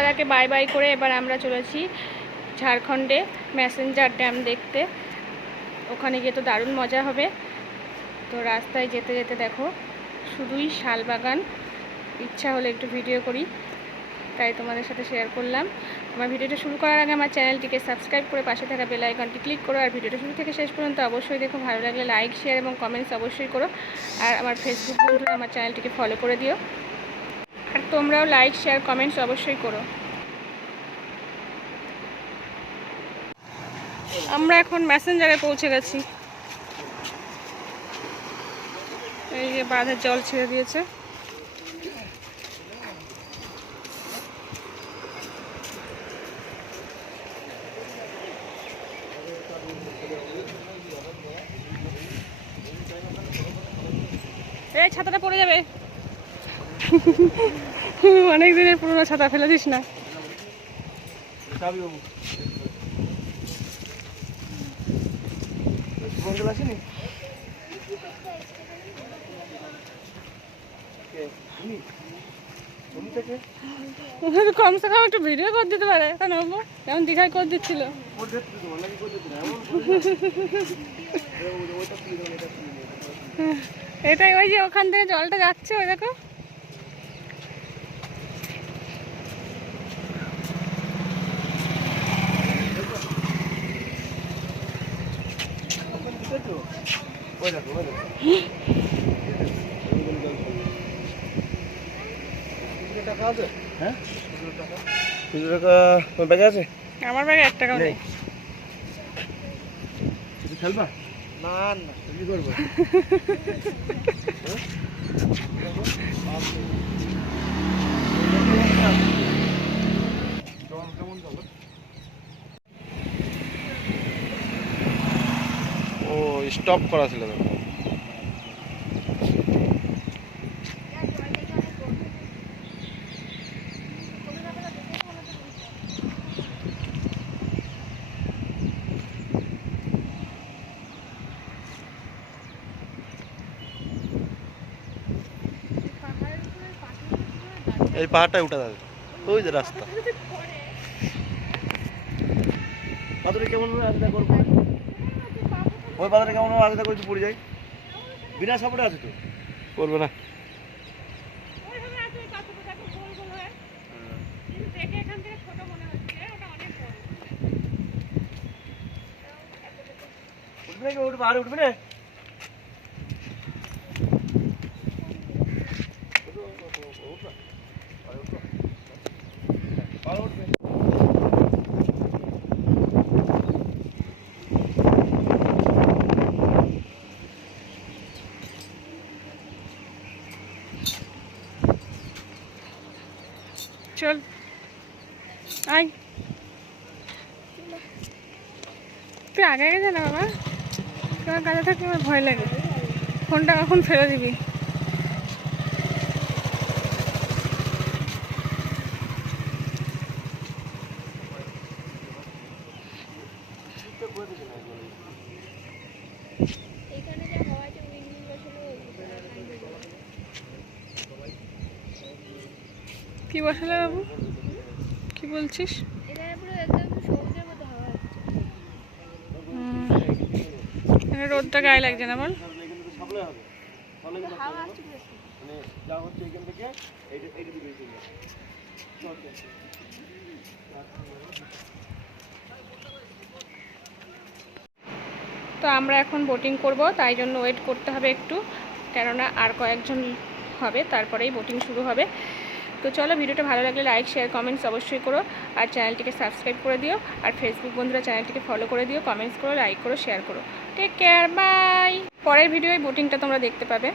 দাদাকে bye bye করে এবার আমরা চলেছি ঝাড়খণ্ডে ম্যাসেঞ্জার ড্যাম দেখতে। ওখানে গিয়ে তো দারুণ মজা হবে। তো রাস্তায় যেতে যেতে দেখো, শুধুই শালবাগান ইচ্ছা হলে একটু ভিডিও করি, তাই তোমাদের সাথে শেয়ার করলাম। আমার ভিডিওটা শুরু করার আগে আমার চ্যানেলটিকে সাবস্ক্রাইব করে পাশে থাকা বেল আইকনটি ক্লিক করো। আর ভিডিওটা শুরু থেকে শেষ পর্যন্ত অবশ্যই দেখো, ভালো লাগলে লাইক শেয়ার এবং কমেন্টস অবশ্যই করো। আর আমার ফেসবুক বন্ধুরা আমার চ্যানেলটিকে ফলো করে দিও। তোমরাও লাইক শেয়ার কমেন্টস অবশ্যই করো। আমরা এখন ম্যাসেঞ্জারে পৌঁছে গেছি। এই যে বাঁধের জল ছেড়ে দিয়েছে। এই ছাতাটা পড়ে যাবে। অনেক দিনের পুরোনো ছাতা ফেলে দিস না। কমসে কম একটু ভিডিও করে দিতে পারে তা নেব যেমন দীঘায় করে দিচ্ছিল। এটাই ওই যে ওখান থেকে জলটা যাচ্ছে ওই দেখো ওই দেখো ওই দেখো টাকা আছে হ্যাঁ তিনশো টাকা তোমার ব্যাগে আছে আমার ব্যাগে এক টাকাও নেই খেলবা না না কি করব ও স্টপ করা ছিল এই পাহাড়টায় উঠে যাবে ওই যে রাস্তা। পাথরে কেমন করব। ওই পাথরে কেমন আলাদা করে পড়ে যায় বিনা সাপোর্টে আছে তো। করবে না। উঠবে নাকি? উঠবে পাহাড়ে উঠবে চল। আয়। তুই আগে আগে যা না বাবা। তোমার কাছে থাকলে আমার ভয় লাগে। ফোনটা কখন ফেলে দিবি? কি বসালে বাবু? কি বলছিস। রোদটা গায়ে লাগছে না বল? মানে। তো আমরা এখন বোটিং করব তাই জন্য ওয়েট করতে হবে একটু। কেননা আর কয়েকজন হবে তারপরেই বোটিং শুরু হবে। তো চলো ভিডিওটা ভালো লাগলে লাইক শেয়ার কমেন্টস অবশ্যই করো। আর চ্যানেলটিকে সাবস্ক্রাইব করে দিও। আর ফেসবুক বন্ধুরা চ্যানেলটিকে ফলো করে দিও কমেন্টস করো লাইক করো শেয়ার করো। টেক কেয়ার বাই পরের ভিডিওয় বোটিংটা তোমরা দেখতে পাবে।